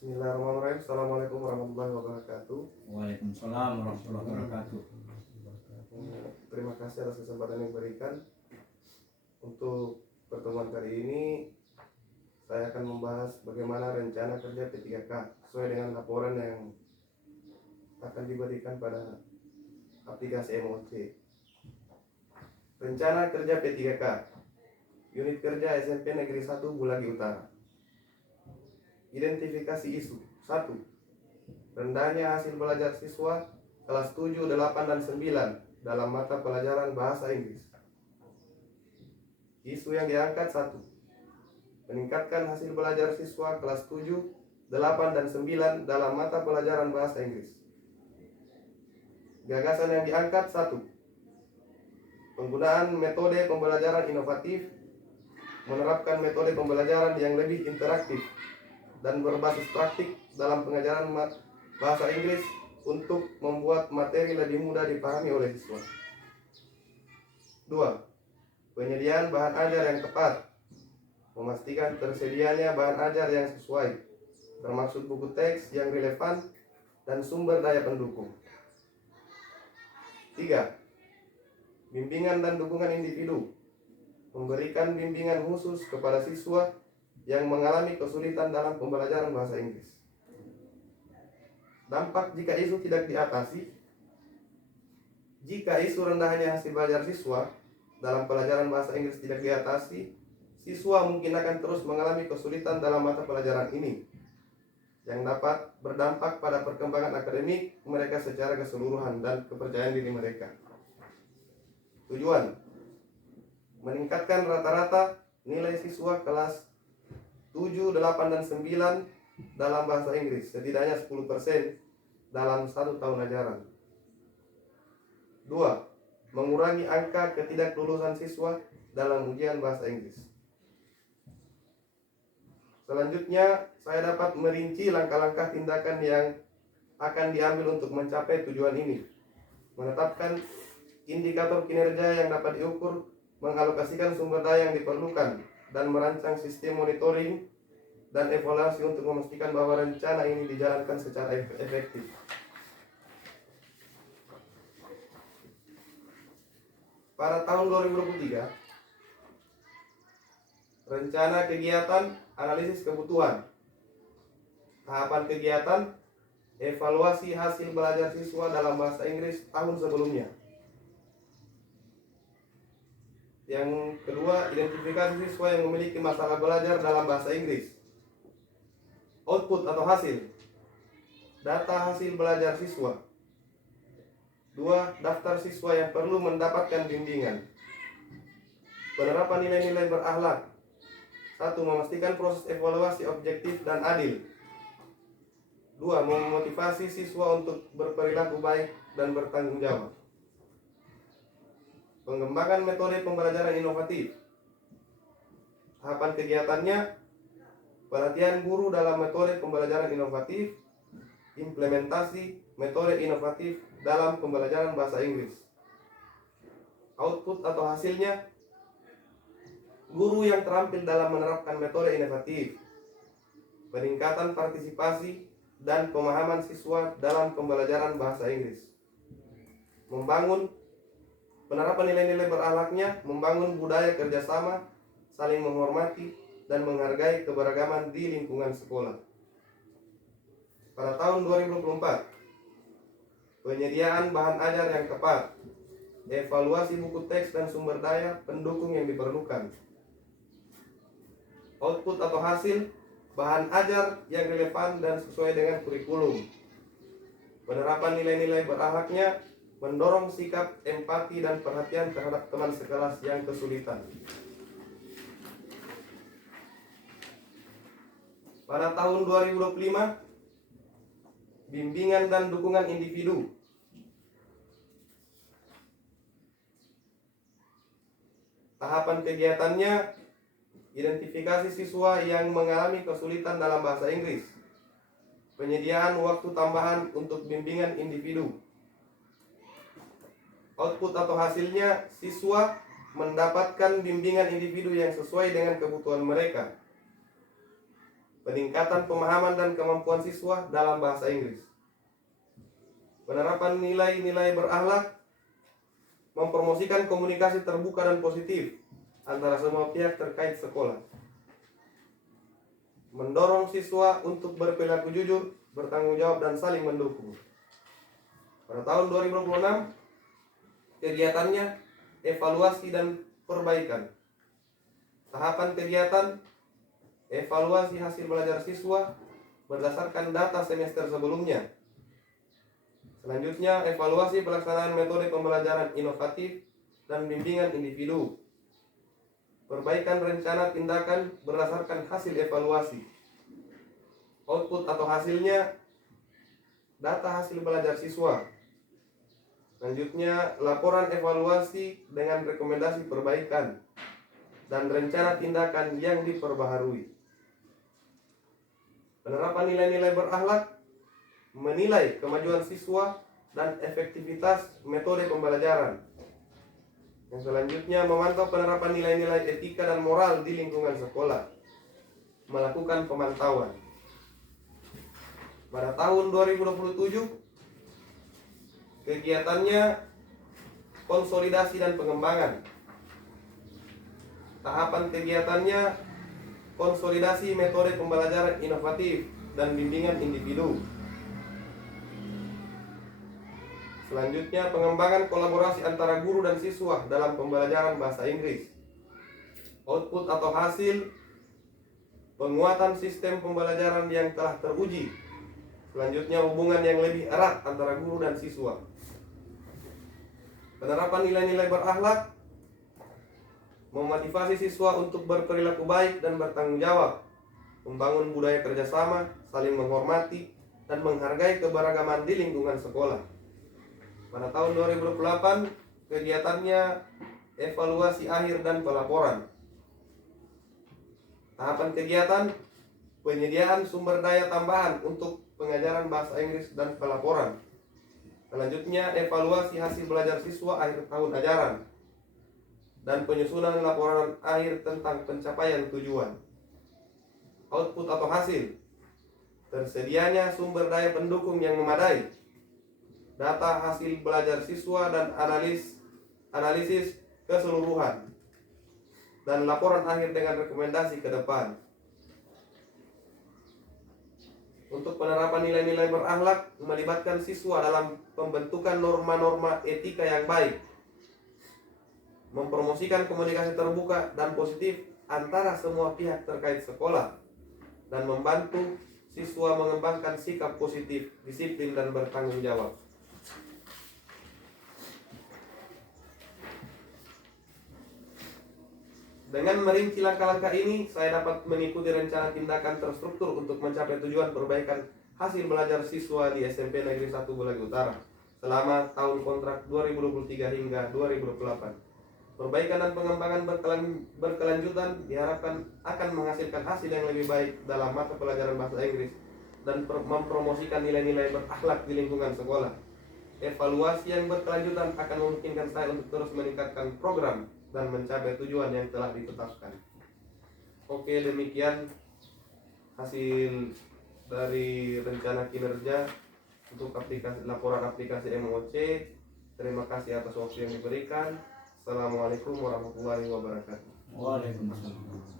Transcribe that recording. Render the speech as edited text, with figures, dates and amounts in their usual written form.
Bismillahirrahmanirrahim. Assalamualaikum warahmatullahi wabarakatuh. Waalaikumsalam warahmatullahi wabarakatuh. Terima kasih atas kesempatan yang diberikan. Untuk pertemuan kali ini saya akan membahas bagaimana rencana kerja P3K sesuai dengan laporan yang akan diberikan pada aplikasi MOC. Rencana kerja P3K Unit Kerja SMP Negeri 1 Bulagi Utara. Identifikasi isu. 1. Rendahnya hasil belajar siswa kelas 7, 8, dan 9 dalam mata pelajaran bahasa Inggris. Isu yang diangkat. 1. Meningkatkan hasil belajar siswa kelas 7, 8, dan 9 dalam mata pelajaran bahasa Inggris. Gagasan yang diangkat. 1. Penggunaan metode pembelajaran inovatif, menerapkan metode pembelajaran yang lebih interaktif dan berbasis praktik dalam pengajaran bahasa Inggris untuk membuat materi lebih mudah dipahami oleh siswa. 2. Penyediaan bahan ajar yang tepat, memastikan tersedianya bahan ajar yang sesuai, termasuk buku teks yang relevan dan sumber daya pendukung. 3. Bimbingan dan dukungan individu, memberikan bimbingan khusus kepada siswa yang mengalami kesulitan dalam pembelajaran bahasa Inggris. Dampak jika isu tidak diatasi. Jika isu rendahnya hasil belajar siswa dalam pelajaran bahasa Inggris tidak diatasi, siswa mungkin akan terus mengalami kesulitan dalam mata pelajaran ini, yang dapat berdampak pada perkembangan akademik mereka secara keseluruhan dan kepercayaan diri mereka. Tujuan: meningkatkan rata-rata nilai siswa kelas 7, 8, dan 9 dalam bahasa Inggris setidaknya 10% dalam 1 tahun ajaran. 2. Mengurangi angka ketidaklulusan siswa dalam ujian bahasa Inggris. Selanjutnya, saya dapat merinci langkah-langkah tindakan yang akan diambil untuk mencapai tujuan ini. Menetapkan indikator kinerja yang dapat diukur, mengalokasikan sumber daya yang diperlukan, dan merancang sistem monitoring dan evaluasi untuk memastikan bahwa rencana ini dijalankan secara efektif. Pada tahun 2023, rencana kegiatan analisis kebutuhan. Tahapan kegiatan evaluasi hasil belajar siswa dalam bahasa Inggris tahun sebelumnya. Yang kedua, identifikasi siswa yang memiliki masalah belajar dalam bahasa Inggris. Output atau hasil. Data hasil belajar siswa. 2. Daftar siswa yang perlu mendapatkan bimbingan. Penerapan nilai-nilai berakhlak. 1. Memastikan proses evaluasi objektif dan adil. 2. Memotivasi siswa untuk berperilaku baik dan bertanggung jawab. Pengembangan metode pembelajaran inovatif. Tahapan kegiatannya: pelatihan guru dalam metode pembelajaran inovatif, implementasi metode inovatif dalam pembelajaran bahasa Inggris. Output atau hasilnya: guru yang terampil dalam menerapkan metode inovatif, peningkatan partisipasi dan pemahaman siswa dalam pembelajaran bahasa Inggris. Membangun penerapan nilai-nilai berakhlaknya, membangun budaya kerjasama, saling menghormati, dan menghargai keberagaman di lingkungan sekolah. Pada tahun 2024, penyediaan bahan ajar yang tepat, evaluasi buku teks dan sumber daya pendukung yang diperlukan. Output atau hasil, bahan ajar yang relevan dan sesuai dengan kurikulum. Penerapan nilai-nilai berakhlaknya, mendorong sikap empati dan perhatian terhadap teman sekelas yang kesulitan. Pada tahun 2025, bimbingan dan dukungan individu. Tahapan kegiatannya: identifikasi siswa yang mengalami kesulitan dalam bahasa Inggris, penyediaan waktu tambahan untuk bimbingan individu. Output atau hasilnya: siswa mendapatkan bimbingan individu yang sesuai dengan kebutuhan mereka. peningkatan pemahaman dan kemampuan siswa dalam bahasa Inggris, penerapan nilai-nilai berakhlak, mempromosikan komunikasi terbuka dan positif antara semua pihak terkait sekolah, mendorong siswa untuk berperilaku jujur, bertanggung jawab, dan saling mendukung. Pada tahun 2026, kegiatannya evaluasi dan perbaikan. Tahapan kegiatan evaluasi hasil belajar siswa berdasarkan data semester sebelumnya. Selanjutnya, evaluasi pelaksanaan metode pembelajaran inovatif dan bimbingan individu. Perbaikan rencana tindakan berdasarkan hasil evaluasi. Output atau hasilnya, data hasil belajar siswa. Selanjutnya, laporan evaluasi dengan rekomendasi perbaikan dan rencana tindakan yang diperbaharui. Penerapan nilai-nilai berakhlak, menilai kemajuan siswa dan efektivitas metode pembelajaran. Yang selanjutnya, memantau penerapan nilai-nilai etika dan moral di lingkungan sekolah. Melakukan pemantauan. Pada tahun 2027, kegiatannya konsolidasi dan pengembangan. Tahapan kegiatannya konsolidasi metode pembelajaran inovatif dan bimbingan individu. Selanjutnya, pengembangan kolaborasi antara guru dan siswa dalam pembelajaran bahasa Inggris. Output atau hasil, penguatan sistem pembelajaran yang telah teruji. Selanjutnya, hubungan yang lebih erat antara guru dan siswa. Penerapan nilai-nilai berakhlak, memotivasi siswa untuk berperilaku baik dan bertanggung jawab, membangun budaya kerjasama, saling menghormati, dan menghargai keberagaman di lingkungan sekolah. Pada tahun 2028, kegiatannya evaluasi akhir dan pelaporan. Tahapan kegiatan, penyediaan sumber daya tambahan untuk pengajaran bahasa Inggris dan pelaporan. Selanjutnya, evaluasi hasil belajar siswa akhir tahun ajaran dan penyusunan laporan akhir tentang pencapaian tujuan. Output atau hasil, tersedianya sumber daya pendukung yang memadai, data hasil belajar siswa dan analisis keseluruhan, dan laporan akhir dengan rekomendasi ke depan. Untuk penerapan nilai-nilai berakhlak, melibatkan siswa dalam pembentukan norma-norma etika yang baik, mempromosikan komunikasi terbuka dan positif antara semua pihak terkait sekolah, dan membantu siswa mengembangkan sikap positif, disiplin, dan bertanggung jawab. Dengan merinci langkah-langkah ini, saya dapat mengikuti rencana tindakan terstruktur untuk mencapai tujuan perbaikan hasil belajar siswa di SMP Negeri 1 Bulagi Utara selama tahun kontrak 2023 hingga 2028. Perbaikan dan pengembangan berkelanjutan diharapkan akan menghasilkan hasil yang lebih baik dalam mata pelajaran bahasa Inggris dan mempromosikan nilai-nilai berakhlak di lingkungan sekolah. Evaluasi yang berkelanjutan akan memungkinkan saya untuk terus meningkatkan program dan mencapai tujuan yang telah ditetapkan. Oke, demikian hasil dari rencana kinerja untuk laporan aplikasi MOC. Terima kasih atas waktu yang diberikan. Assalamualaikum warahmatullahi wabarakatuh. Waalaikumsalam.